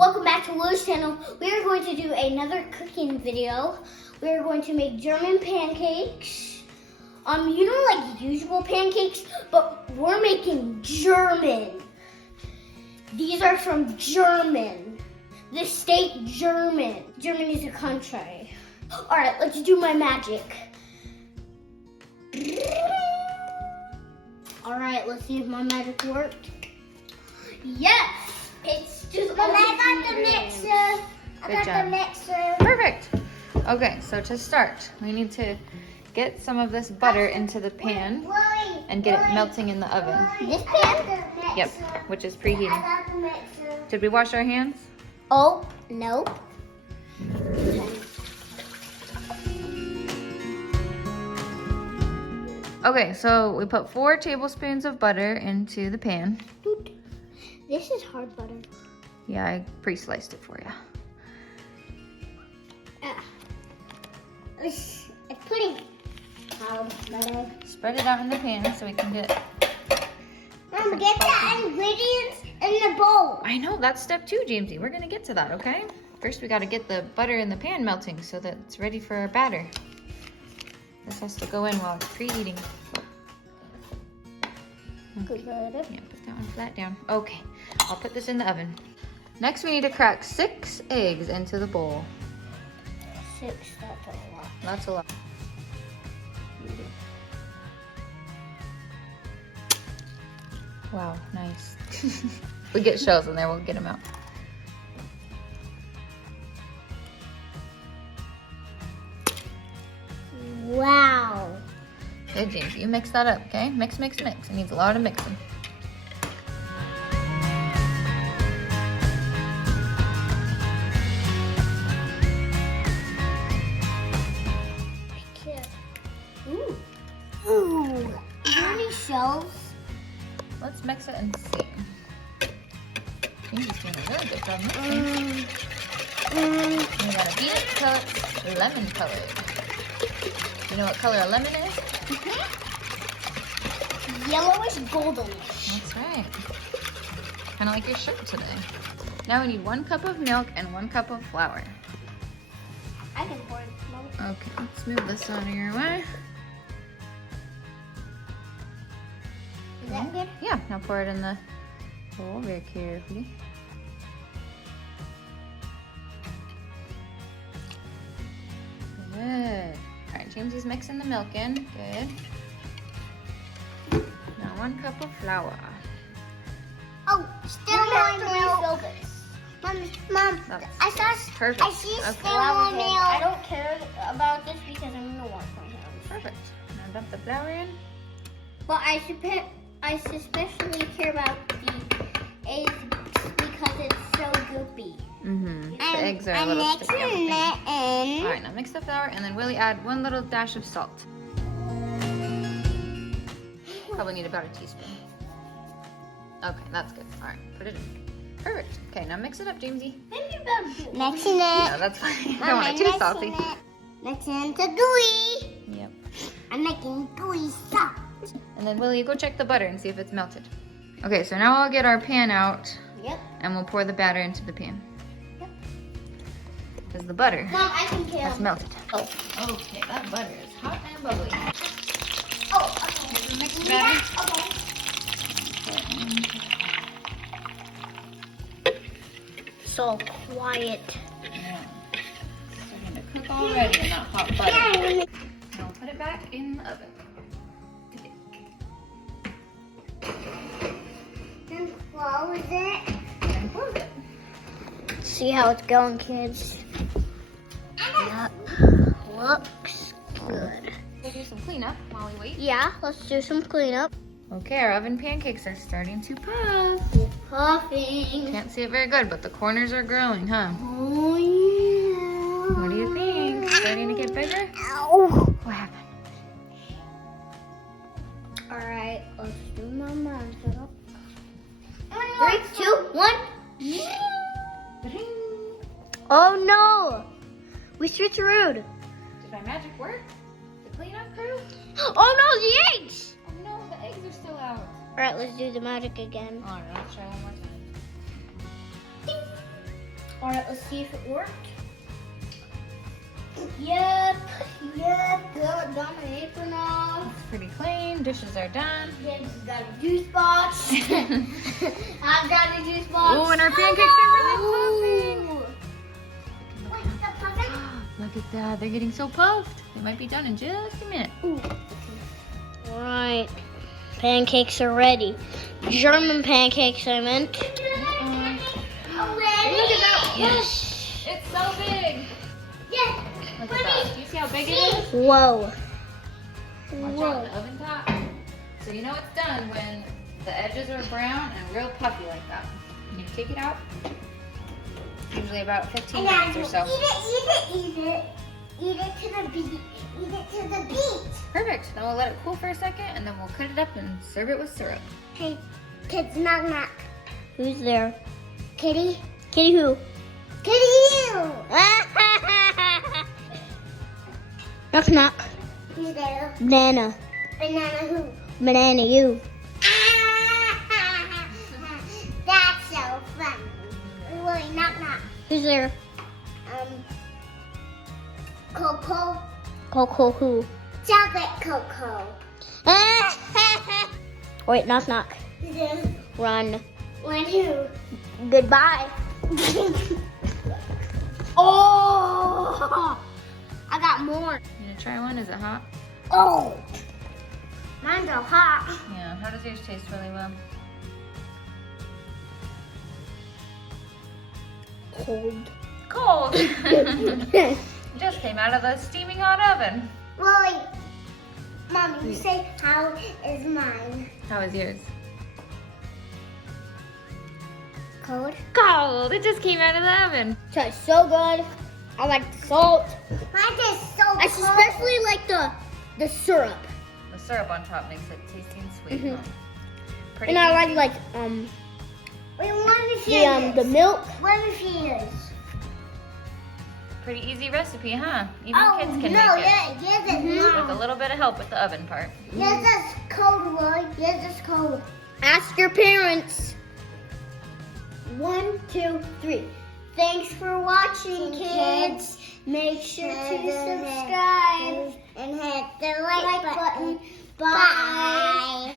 Welcome back to Lou's channel. We are going to do another cooking video. We are going to make German pancakes. You know, like usual pancakes, but we're making German. These are from German. The state German. Germany is a country. All right, let's do my magic. All right, let's see if my magic worked. Yes, it's just. But I got the mixer. Good job. The mixer. Perfect. Okay, so to start, we need to get some of this butter into the pan and get it melting in the oven. This pan? Yep, which is preheating. Did we wash our hands? Oh, no. Okay, so we put 4 tablespoons of butter into the pan. This is hard butter. Yeah, I pre-sliced it for you. It's pretty hard butter. Spread it out in the pan so we can get... Mom, get the ingredients in the bowl. I know, that's step 2, Jamesy. We're gonna get to that, okay? First, we gotta get the butter in the pan melting so that it's ready for our batter. This has to go in while it's preheating. Okay. Yeah, put that one flat down. Okay, I'll put this in the oven. Next, we need to crack 6 eggs into the bowl. 6, that's a lot. That's a lot. Wow, nice. We get shells in there, we'll get them out. Wow. Good, James. You mix that up, okay? Mix, mix, mix. It needs a lot of mixing. Ooh. Ooh. Is there any shells? Let's mix it and see. James's doing a really good job mixing. We got a beet till it's lemon colored. You know what color a lemon is? Yellowish goldenish. That's right. Kind of like your shirt today. Now we need 1 cup of milk and 1 cup of flour. I can pour it. Okay, let's move this out of your way. Is that good? Yeah, now pour it in the bowl very carefully. Good. All right, Jamesy's mixing the milk in. Good. Now 1 cup of flour. Oh, still more milk. Mom, That's I saw. perfect. I see Okay. still more milk. I don't care about this because I'm gonna wash my hands. Perfect. Now dump the flour in. But I especially care about the eggs because it's so goopy. Mm-hmm. The eggs are a little sticky. in. All right, now mix the flour and then really add 1 little dash of salt. Probably need about a teaspoon. Okay, that's good. All right, put it in. Perfect. Okay, now mix it up, Jamesy. Mixing it. No, that's fine. Don't want it too salty. Mixing the gooey. Yep. I'm making gooey sauce. And then Willie, go check the butter and see if it's melted. Okay, so now I'll get our pan out. Yep. And we'll pour the batter into the pan. Yep. Because the butter Mom, I can kill. has melted. Oh, okay, that butter is hot and bubbly. Oh, okay. Mix the batter. Okay. So quiet. Yeah. Starting to cook already in that hot butter. Now we'll put it back in the oven. Then close it. And close it. See how it's going, kids. That looks good. We'll do some cleanup while we wait. Yeah, let's do some cleanup. Okay, our oven pancakes are starting to puff. Puffing. Can't see it very good, but the corners are growing, huh? Oh yeah. What do you think? Starting to get bigger? Ow. What happened? All right, let's do my magic. 3, 2, 1. Oh no! We switcherooed. Did my magic work? The cleanup crew? Oh no, the eggs! Oh no, the eggs are still out. All right, let's do the magic again. All right, let's try one more time. All right, let's see if it worked. Yep, got my apron off. It's pretty clean. Dishes are done. James has got a juice box. I've got a juice box. Oh, and our pancakes are really puffing. Ooh. Wait, the puffing? Look at that. They're getting so puffed. They might be done in just a minute. Ooh. All right, pancakes are ready. German pancakes, I meant. Look at that. Yes. It's so big. Yes. Look at that. Do you see how big it is? Whoa. Watch out, the oven top. So you know it's done when the edges are brown and real puffy like that. You take it out. Usually about 15 minutes or so. Eat it. Eat it to the beat. Eat it to the beat. Perfect. Then we'll let it cool for a second and then we'll cut it up and serve it with syrup. Hey, kids, knock knock. Who's there? Kitty? Kitty who? Kitty you! Knock knock. Who's there? Banana. Banana who? Banana you. That's so funny. Wait, knock knock. Who's there? Coco. Coco who? Chocolate Coco. Wait, knock knock. Who's there? Run. Run who? Goodbye. Oh! I got more. You gonna try one? Is it hot? Oh! Mine's so hot. Yeah. How does yours taste, really well? Cold. Cold. Just came out of the steaming hot oven. Well, Mommy, you say, how is mine? How is yours? Cold. Cold. It just came out of the oven. Tastes so good. I like the salt. Mine tastes so I good. I especially like the syrup. The syrup on top makes it tasty and sweet. Mhm. Pretty And I easy. like Wait, the milk. Let me see this. Pretty easy recipe, huh? Even kids can make it. Yes, it's With a little bit of help with the oven part. Yes, it's cold, Roy. Yes, it's cold. Ask your parents. 1, 2, 3. Thanks for watching, kids. Make sure to subscribe and hit the like button. Bye.